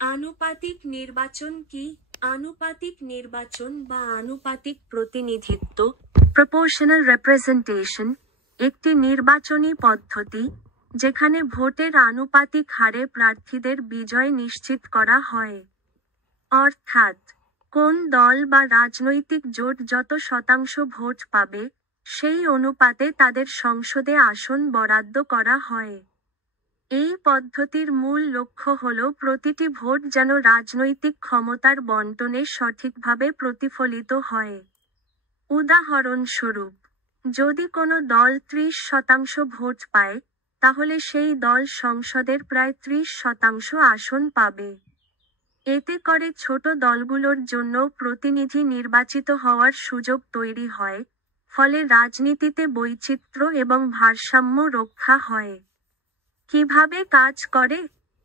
আনুপাতিক নির্বাচন কি? আনুপাতিক নির্বাচন বা আনুপাতিক প্রতিনিধিত্ব, প্রপোর্শনাল রিপ্রেজেন্টেশন, একটি নির্বাচনী পদ্ধতি যেখানে ভোটের আনুপাতিক হারে প্রার্থীদের বিজয় নিশ্চিত করা হয়। অর্থাৎ, কোন দল বা রাজনৈতিক জোট যত শতাংশ ভোট পাবে, সেই অনুপাতে তাদের সংসদে আসন বরাদ্দ করা হয়। এই পদ্ধতির মূল লক্ষ্য হল প্রতিটি ভোট যেন রাজনৈতিক ক্ষমতার বণ্টনে সঠিকভাবে প্রতিফলিত হয়। উদাহরণস্বরূপ, যদি কোনো দল 30% ভোট পায়, তাহলে সেই দল সংসদের প্রায় 30% আসন পাবে। এতে করে ছোট দলগুলোর জন্য প্রতিনিধি নির্বাচিত হওয়ার সুযোগ তৈরি হয়, ফলে রাজনীতিতে বৈচিত্র্য এবং ভারসাম্য রক্ষা হয়। কিভাবে কাজ করে?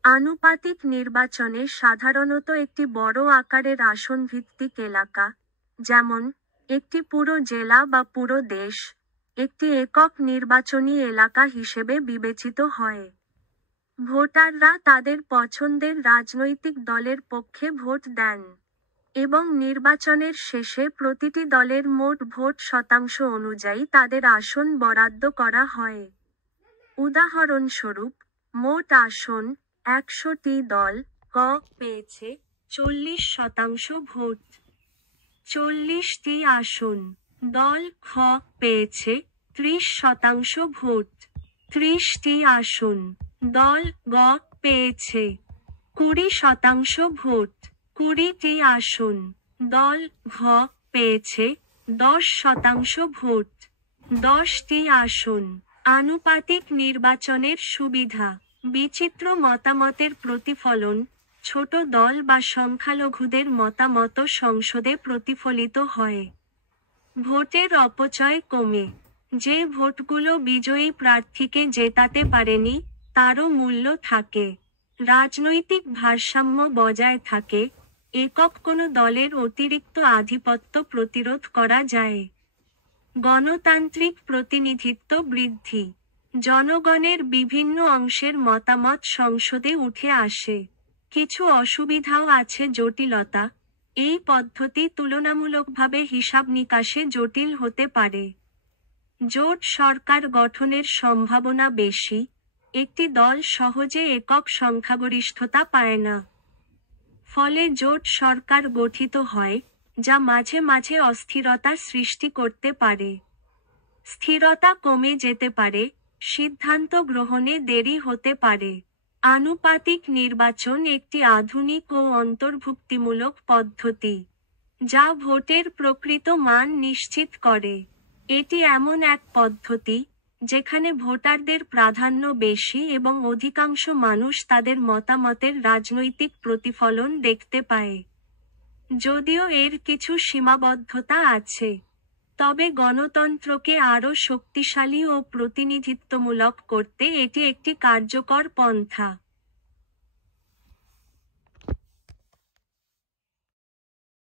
আনুপাতিক নির্বাচনে সাধারণত একটি বড় আকারের আসন ভিত্তিক এলাকা, যেমন একটি পুরো জেলা বা পুরো দেশ, একটি একক নির্বাচনী এলাকা হিসেবে বিবেচিত হয়। ভোটাররা তাদের পছন্দের রাজনৈতিক দলের পক্ষে ভোট দেন, এবং নির্বাচনের শেষে প্রতিটি দলের মোট ভোট শতাংশ অনুযায়ী তাদের আসন বরাদ্দ করা হয়। উদাহরণস্বরূপ, মোট আসন 100টি দল ক পেয়েছে 40% ভোট। 40টি আসন দল খ পেয়েছে 30% ভোট। 30টি আসন দল গ পেয়েছে 20% ভোট। 20টি আসন দল ঘ পেয়েছে 10% ভোট। 10টি আসন। আনুপাতিক নির্বাচনের সুবিধা: বিচিত্র মতামতের প্রতিফলন, ছোট দল বা সংখ্যালঘুদের মতামত সংসদে প্রতিফলিত হয়। ভোটের অপচয় কমে, যে ভোটগুলো বিজয়ী প্রার্থীকে জেতাতে পারেনি, তারও মূল্য থাকে। রাজনৈতিক ভারসাম্য বজায় থাকে, একক কোনো দলের অতিরিক্ত আধিপত্য প্রতিরোধ করা যায়। গণতান্ত্রিক প্রতিনিধিত্ব বৃদ্ধি, জনগণের বিভিন্ন অংশের মতামত সংসদে উঠে আসে। কিছু অসুবিধাও আছে: জটিলতা, এই পদ্ধতি তুলনামূলকভাবে হিসাব নিকাশে জটিল হতে পারে। জোট সরকার গঠনের সম্ভাবনা বেশি, একটি দল সহজে একক সংখ্যাগরিষ্ঠতা পায় না। ফলে জোট সরকার গঠিত হয়, যা মাঝে মাঝে অস্থিরতা সৃষ্টি করতে পারে। স্থিরতা কমে যেতে পারে, সিদ্ধান্ত গ্রহণে দেরি হতে পারে। আনুপাতিক নির্বাচন একটি আধুনিক ও অন্তর্ভুক্তিমূলক পদ্ধতি, যা ভোটের প্রকৃত মান নিশ্চিত করে। এটি এমন এক পদ্ধতি, যেখানে ভোটারদের প্রাধান্য বেশি এবং অধিকাংশ মানুষ তাদের মতামতের রাজনৈতিক প্রতিফলন দেখতে পায়। যদিও এর কিছু সীমাবদ্ধতা আছে, তবে গণতন্ত্রকে আরও শক্তিশালী ও প্রতিনিধিত্বমূলক করতে এটি একটি কার্যকর পন্থা।